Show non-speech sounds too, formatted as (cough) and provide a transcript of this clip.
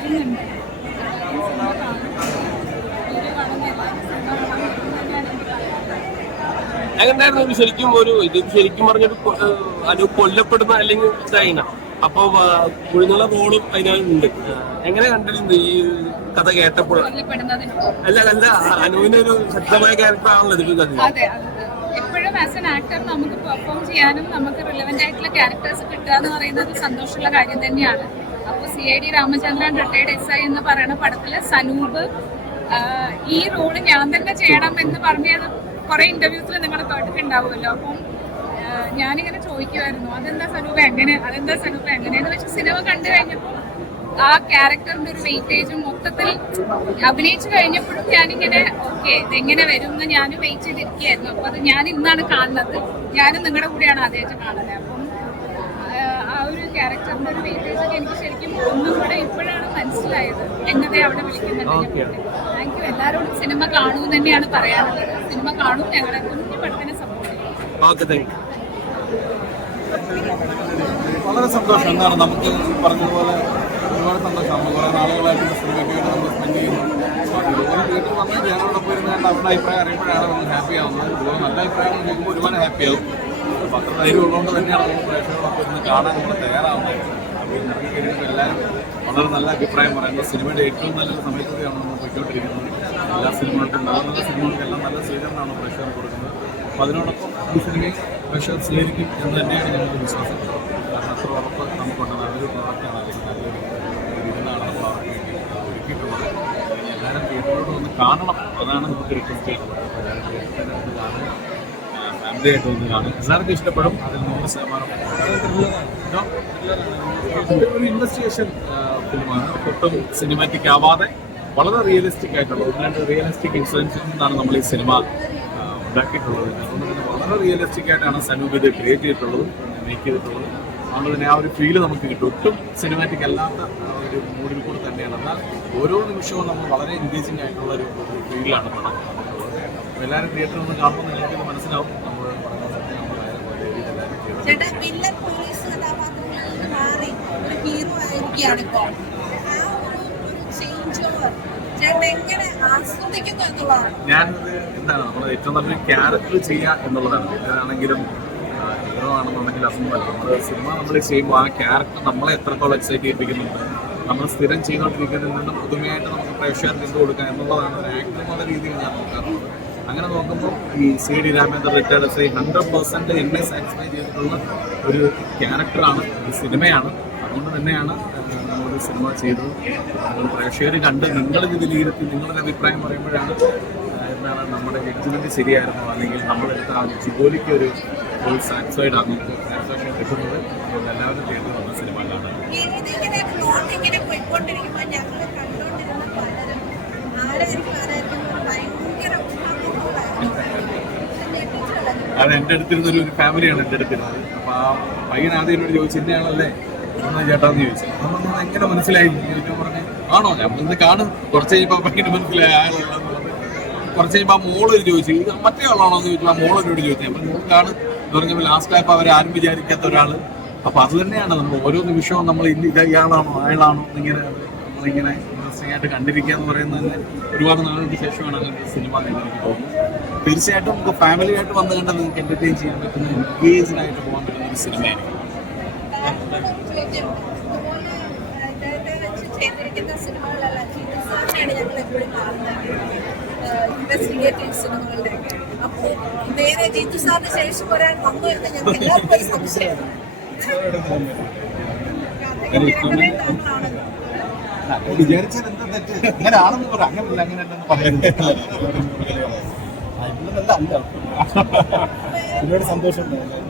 പറയുന്നുണ്ട് ശരിക്കും ഒരു ഇത് ശരിക്കും പറഞ്ഞൊരു അത് കൊല്ലപ്പെടുന്ന അല്ലെങ്കിൽ ചൈന. അപ്പൊ കുഴിനുള്ള റോളും അതിനുണ്ട് എങ്ങനെ കണ്ടിരുന്നു ഈ കഥ കേട്ടപ്പോൾ? അല്ല അല്ല അനുവിന് ഒരു ശക്തമായ ക്യാരക്ടർ ആണല്ലോ ഇതിൽ കഥ. എപ്പോഴും ആസ് എൻ ആക്ടർ നമുക്ക് പെർഫോം ചെയ്യാനും നമുക്ക് റിലവന്റ് ആയിട്ടുള്ള ക്യാരക്ടേഴ്സ് കിട്ടുക എന്ന് പറയുന്നത് സന്തോഷമുള്ള കാര്യം തന്നെയാണ്. അപ്പോൾ C I D Ramachandran retired S I എന്ന് പറയുന്ന പടത്തിൽ സനൂപ് ഈ റോൾ ഞാൻ തന്നെ ചെയ്യണം എന്ന് പറഞ്ഞത് കുറെ ഇന്റർവ്യൂസിൽ നിങ്ങൾ കേട്ടിട്ടുണ്ടാവുമല്ലോ. അപ്പം ഞാനിങ്ങനെ ചോദിക്കുമായിരുന്നു അതെന്താ സനൂപ എങ്ങനെ അതെന്താ സനൂപ എങ്ങനെയെന്ന് വെച്ച് സിനിമ കണ്ടു കഴിഞ്ഞപ്പോൾ ആ ക്യാരക്ടറിന്റെ ഒരു വെയിറ്റേജും മൊത്തത്തിൽ അഭിനയിച്ചു കഴിഞ്ഞപ്പോഴും ഞാനിങ്ങനെ ഓക്കെ ഇതെങ്ങനെ വരും എന്ന് ഞാൻ വെയിറ്റ് ചെയ്തിരിക്കുകയായിരുന്നു. അപ്പൊ അത് ഞാൻ ഇന്നാണ് കാണുന്നത്. ഞാനും നിങ്ങളുടെ കൂടെയാണ് ആദ്യമായിട്ട് കാണുന്നത്. അപ്പം ക്യാരക്ടറിന്റെ ഒരു വെയിറ്റേജ് ഒക്കെ എനിക്ക് ശരിക്കും ഒന്നും കൂടെ ഇപ്പോഴാണ് മനസ്സിലായത് എന്നതേ അവിടെ വിളിക്കുന്നുണ്ട് താങ്ക് യു എല്ലാവരോടും സിനിമ കാണൂ തന്നെയാണ് പറയാനുള്ളത് സിനിമ കാണൂ ഞങ്ങളെ കുഞ്ഞു പടത്തിനെ സപ്പോർട്ട് ചെയ്യും. വളരെ സന്തോഷം. എന്താണ് നമുക്ക് പറഞ്ഞതുപോലെ ഒരുപാട് സന്തോഷം. നമ്മൾ കുറേ നാളുകളായിട്ട് സിനിമയ്ക്ക് വേണ്ടി നമ്മൾ സ്പെൻഡ് ചെയ്യുന്നു. ഇതുപോലെ വീട്ടിൽ വന്ന് ജനങ്ങളോടൊപ്പം ഇരുന്ന് അവരുടെ അഭിപ്രായം അറിയുമ്പോഴാണ് നമ്മൾ ഹാപ്പി ആവുന്നത്. ഇതുപോലെ നല്ല അഭിപ്രായങ്ങൾ കേൾക്കുമ്പോൾ ഒരുപാട് ഹാപ്പി ആവും. അപ്പോൾ അത്ര ഉള്ളതുകൊണ്ട് തന്നെയാണ് നമ്മൾ പ്രേക്ഷകരോടൊപ്പം ഇരുന്ന് കാണാൻ നമ്മൾ തയ്യാറാവുന്നത് അപ്പോൾ ഇന്ന് ഇറങ്ങി കഴിയുമ്പോൾ എല്ലാവരും വളരെ നല്ല അഭിപ്രായം പറയുന്നത് സിനിമയുടെ ഏറ്റവും നല്ലൊരു സമയത്തൊക്കെയാണ് നമ്മൾ പോയിക്കൊണ്ടിരിക്കുന്നത്. എല്ലാ സിനിമകൾക്കും നല്ല നല്ല സിനിമകൾക്കെല്ലാം നല്ല സ്വീകരണമാണ് പ്രേക്ഷകർ കൊടുക്കുന്നത്. അപ്പോൾ അതിനോടൊപ്പം ഈ സിനിമയും പ്രേക്ഷകർ സ്വീകരിക്കും എന്ന് തന്നെയാണ് ഞങ്ങൾക്ക് വിശ്വാസം. കാരണം അത്ര ഉറപ്പ് നമുക്കുണ്ട്. നല്ലൊരു പ്രോഡക്റ്റാണ് അല്ലെങ്കിൽ നല്ലൊരു വിരുന്നാണ് നമ്മൾ ഒരുക്കിയിട്ടുള്ളത്. എല്ലാവരും തിയേറ്ററിലോട്ട് വന്ന് കാണണം. അതാണ് നമുക്ക് റിക്വസ്റ്റ് ചെയ്യുന്നത്. എല്ലാവരും തിയേറ്ററിൽ വന്ന് വന്ന് കാണും എല്ലാവർക്കും ഇഷ്ടപ്പെടും. അതിൽ നൂറ് ശതമാനം ഒരു ഇൻവെസ്റ്റിഗേഷൻ ഫിലിമാണ്. ഒട്ടും സിനിമാറ്റിക് ആവാതെ വളരെ റിയലിസ്റ്റിക് ആയിട്ടുള്ള ഒന്ന് റിയലിസ്റ്റിക് ഇൻസിഡൻസിൽ നിന്നാണ് നമ്മൾ ഈ സിനിമ ഉണ്ടാക്കിയിട്ടുള്ളത്. അതുകൊണ്ട് വളരെ റിയലിസ്റ്റിക് ആയിട്ടാണ് സനൂപ് ഇത് ക്രിയേറ്റ് ചെയ്തിട്ടുള്ളത് മേക്ക് ചെയ്തിട്ടുള്ളത്. അതുകൊണ്ട് തന്നെ ആ ഒരു ഫീൽ നമുക്ക് കിട്ടും. ഒട്ടും സിനിമാറ്റിക് അല്ലാത്ത ഒരു മൂഡിൽ കൂടെ തന്നെയാണ്. എന്നാൽ ഓരോ നിമിഷവും നമ്മൾ വളരെ എൻഗേജിങ് ആയിട്ടുള്ള ഒരു ഫീലാണ് പടം. എല്ലാവരും തിയേറ്ററിൽ നിന്ന് കാണുമ്പോൾ നിങ്ങൾക്ക് മനസ്സിലാവും. ചേട്ടാ ഞാനിത് എന്താണ് നമ്മൾ ഏറ്റവും നല്ലൊരു ക്യാരക്ടർ ചെയ്യുക എന്നുള്ളതാണ്. ആണെങ്കിലും ഹീറോ ആണെന്നുണ്ടെങ്കിൽ അതൊന്നുമല്ല നമ്മൾ സിനിമ നമ്മൾ ചെയ്യുമ്പോൾ ആ ക്യാരക്ടർ നമ്മളെ എത്രത്തോളം എക്സൈറ്റ് ചെയ്യിപ്പിക്കുന്നുണ്ട് നമ്മൾ സ്ഥിരം ചെയ്തുകൊണ്ടിരിക്കുന്നതിൽ നിന്നും പുതുമയായിട്ട് നമുക്ക് പ്രേക്ഷകർക്ക് എന്ത് കൊടുക്കുക എന്നുള്ളതാണ് ഒരു ആക്ടർ എന്നുള്ള രീതിയിൽ ഞാൻ നോക്കാറുള്ളത്. അങ്ങനെ നോക്കുമ്പോൾ ഈ സി ഡി രാമേന്ദ്ര റിട്ടയർഡ് ശ്രീ ഹൺഡ്രഡ് പെർസെന്റ് എന്നെ സാറ്റിസ്ഫൈ ചെയ്തിട്ടുള്ള ഒരു ക്യാരക്ടറാണ് ഒരു സിനിമയാണ് അതുകൊണ്ട് തന്നെയാണ് നമ്മളൊരു സിനിമ ചെയ്തത്. നമ്മൾ പ്രേക്ഷകർ കണ്ട് നിങ്ങളിത് വിലയിരുത്തി നിങ്ങളുടെ അഭിപ്രായം പറയുമ്പോഴാണ് എന്താണ് നമ്മുടെ ജഡ്ജ്മെന്റ് ശരിയായിരുന്നു? അല്ലെങ്കിൽ നമ്മളെടുത്ത ആ ജോലിക്ക് ഒരു സാറ്റിസ്ഫൈഡ് ആണ്? സാറ്റിസ്ഫാക്ഷൻ കിട്ടുന്നത്? എല്ലാവരും തിയേറ്ററിൽ വന്ന സിനിമ കാണാൻ. അത് എന്റെ അടുത്തിരുന്ന ഒരു ഫാമിലിയാണ് എന്റെ അടുത്തിരുന്നത് അപ്പോൾ ആ പയ്യൻ ആദ്യം എന്നോട് ചോദിച്ചു എന്നെയാണല്ലേ എന്നാ ചേട്ടാന്ന് ചോദിച്ചു. നമ്മൾ എങ്ങനെ മനസ്സിലായി. ചോദിക്കാൻ പറഞ്ഞു ആണോ? ഇന്ന് കാണും. കുറച്ച് കഴിയുമ്പോൾ പയ്യന് മനസ്സിലായി പറഞ്ഞു. കുറച്ച് കഴിയുമ്പോൾ ആ മോളൊരു ചോദിച്ചു ഇത് മറ്റേ ആളാണോ? എന്ന് ചോദിച്ചു. ആ മോളൊരോട് ചോദിച്ചു. അപ്പം മോൾ കാണും. എന്ന് പറഞ്ഞപ്പോൾ ലാസ്റ്റ് ആയപ്പോൾ അവരെ ആരും വിചാരിക്കാത്ത ഒരാൾ അപ്പോൾ അത് തന്നെയാണ് നമ്മൾ ഓരോ നിമിഷവും നമ്മൾ ഇന്ന് ഇത് ഇയാളാണോ അയാളാണോ എന്നിങ്ങനെ നമ്മളിങ്ങനെ ഇൻട്രസ്റ്റിംഗ് ആയിട്ട് കണ്ടിരിക്കുക എന്ന് പറയുന്നത് തന്നെ ഒരുപാട് നാളുകൾക്ക് ശേഷമാണ് അങ്ങനെ സിനിമ കണ്ടിരിക്കുന്നത്. തീർച്ചയായിട്ടും നമുക്ക് ഫാമിലി ആയിട്ട് വന്നു കണ്ട് നിങ്ങൾക്ക് എന്റർടൈൻ ചെയ്യാൻ പറ്റുന്ന എൻഗേജ്ഡ് ആയിട്ട് പോകാൻ പറ്റുന്ന ഒരു സിനിമയായിരിക്കും ഇൻവെസ്റ്റിഗേറ്റീവ് അപ്പോൾ നേരെ ജിത്തു സാറിന് ശേഷം ഒരാൾ വന്നു എന്ന് ഞങ്ങൾ എല്ലാവർക്കും സംശയം (laughs) വിചാരിച്ചാൽ എന്താ തെറ്റ് അങ്ങനെ ആണെന്ന് പറ അങ്ങനല്ല അങ്ങനെയല്ലെന്ന് പറയുന്നത് ഒരുപാട് സന്തോഷം എന്താണ്